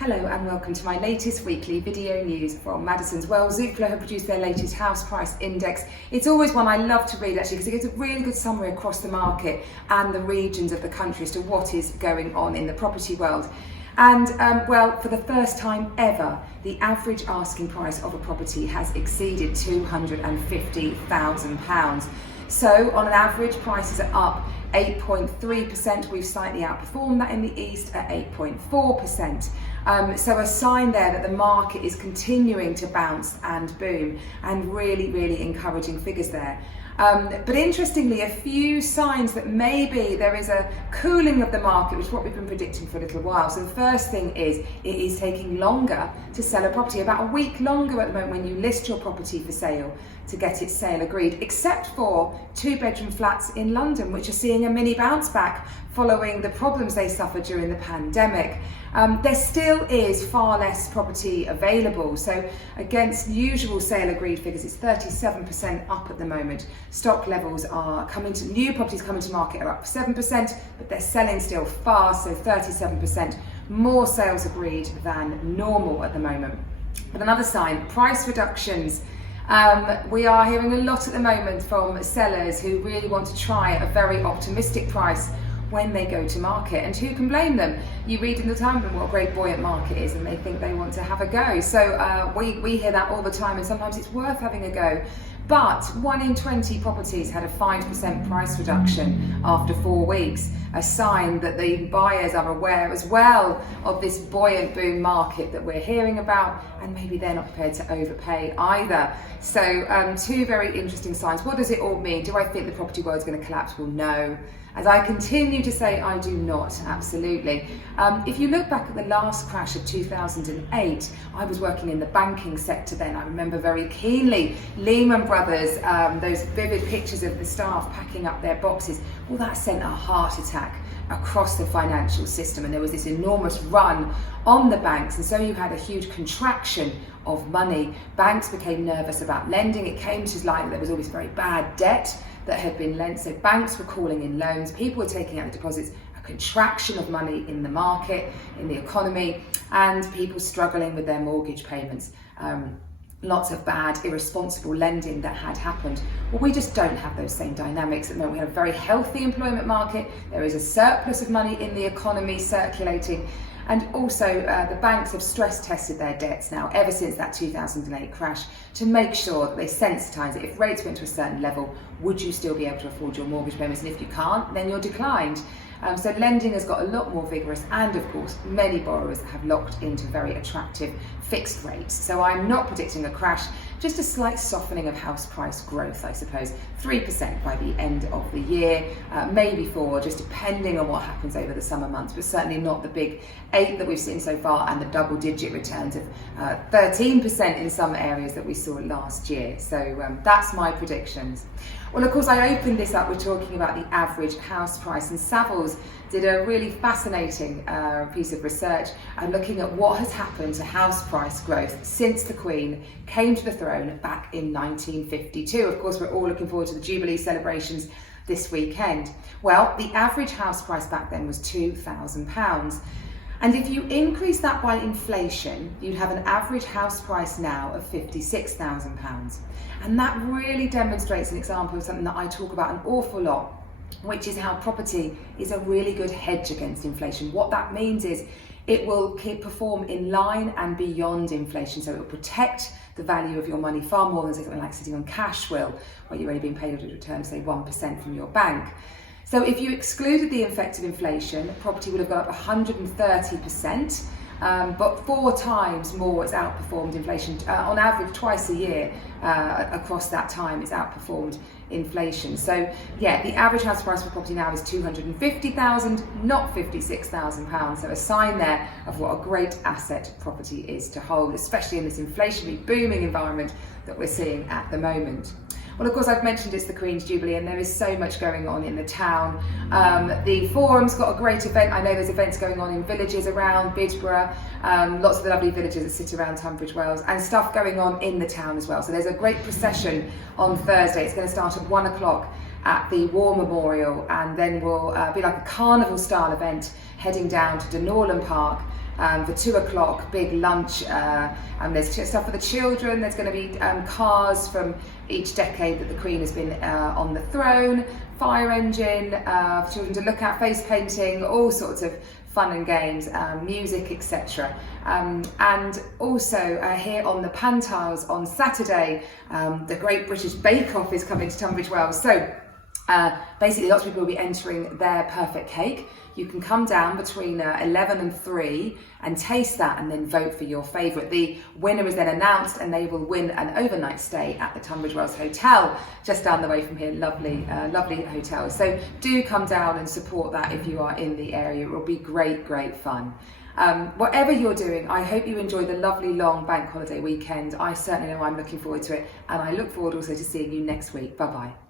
Hello and welcome to my latest weekly video news from Madison's. Well, Zoopla have produced their latest house price index. It's always one I love to read actually because it gives a really good summary across the market and the regions of the country as to what is going on in the property world. And well, for the first time ever, the average asking price of a property has exceeded £250,000. So on an average, prices are up 8.3%. We've slightly outperformed that in the east at 8.4%. So a sign there that the market is continuing to bounce and boom, and really encouraging figures there. But interestingly, a few signs that maybe there is a cooling of the market, which is what we've been predicting for a little while. So the first thing is it is taking longer to sell a property, about a week longer at the moment when you list your property for sale to get its sale agreed, except for two-bedroom flats in London, which are seeing a mini bounce back following the problems they suffered during the pandemic. There still is far less property available. So against usual sale agreed figures, it's 37% up at the moment. Stock levels are new properties coming to market are up 7%, but they're selling still fast, so 37% more sales agreed than normal at the moment. But another sign, price reductions. We are hearing a lot at the moment from sellers who really want to try a very optimistic price when they go to market, and who can blame them? You read in the Times what a great buoyant market is and they think they want to have a go. So we hear that all the time, and sometimes it's worth having a go. But 1 in 20 properties had a 5% price reduction after 4 weeks, a sign that the buyers are aware as well of this buoyant boom market that we're hearing about, and maybe they're not prepared to overpay either. So two very interesting signs. What does it all mean? Do I think the property world is going to collapse? Well, no. As I continue to say, I do not, absolutely. If you look back at the last crash of 2008, I was working in the banking sector then. I remember very keenly Lehman Brothers, those vivid pictures of the staff packing up their boxes. Well, that sent a heart attack across the financial system, and there was this enormous run on the banks, and so you had a huge contraction of money. Banks became nervous about lending. It came to light that there was always very bad debt that had been lent, so banks were calling in loans, people were taking out the deposits, a contraction of money in the market, in the economy, and people struggling with their mortgage payments. Lots of bad, irresponsible lending that had happened. Well, we just don't have those same dynamics at the moment. We have a very healthy employment market. There is a surplus of money in the economy circulating. And also the banks have stress tested their debts now ever since that 2008 crash to make sure that they sensitise it. If rates went to a certain level, would you still be able to afford your mortgage payments? And if you can't, then you're declined. So lending has got a lot more vigorous, and of course many borrowers have locked into very attractive fixed rates. So I'm not predicting a crash, just a slight softening of house price growth, I suppose. 3% by the end of the year, maybe 4%, just depending on what happens over the summer months, but certainly not the big 8% that we've seen so far, and the double-digit returns of 13% in some areas that we saw last year. So that's my predictions. Well, of course, I opened this up with talking about the average house price, and Savills did a really fascinating piece of research looking at what has happened to house price growth since the Queen came to the throne back in 1952. Of course, we're all looking forward to the Jubilee celebrations this weekend. Well, the average house price back then was £2,000. And if you increase that by inflation, you'd have an average house price now of £56,000. And that really demonstrates an example of something that I talk about an awful lot, which is how property is a really good hedge against inflation. What that means is it will perform in line and beyond inflation. So it will protect the value of your money far more than something like sitting on cash will, where you're only being paid a return, say 1% from your bank. So if you excluded the effect of inflation, property would have gone up 130%, but 4 times more it's outperformed inflation. On average, twice a year across that time, it's outperformed inflation. So yeah, the average house price for property now is £250,000, not £56,000. So a sign there of what a great asset property is to hold, especially in this inflationary booming environment that we're seeing at the moment. Well, of course, I've mentioned it's the Queen's Jubilee, and there is so much going on in the town. The Forum's got a great event. I know there's events going on in villages around Deborah, lots of the lovely villages that sit around Tunbridge Wells, and stuff going on in the town as well. So there's a great procession on Thursday. It's going to start at 1 o'clock at the War Memorial, and then will be like a carnival-style event heading down to Denorlan Park for 2 o'clock, big lunch, and there's stuff for the children. There's going to be cars from each decade that the Queen has been on the throne, fire engine, for children to look at, face painting, all sorts of fun and games, music, etc. And also here on the Pantiles on Saturday, the Great British Bake Off is coming to Tunbridge Wells. So basically lots of people will be entering their perfect cake. You can come down between 11 and 3 and taste that and then vote for your favourite. The winner is then announced and they will win an overnight stay at the Tunbridge Wells Hotel, just down the way from here. Lovely, lovely hotel. So do come down and support that if you are in the area. It will be great, great fun. Whatever you're doing, I hope you enjoy the lovely long bank holiday weekend. I certainly know I'm looking forward to it, and I look forward also to seeing you next week. Bye-bye.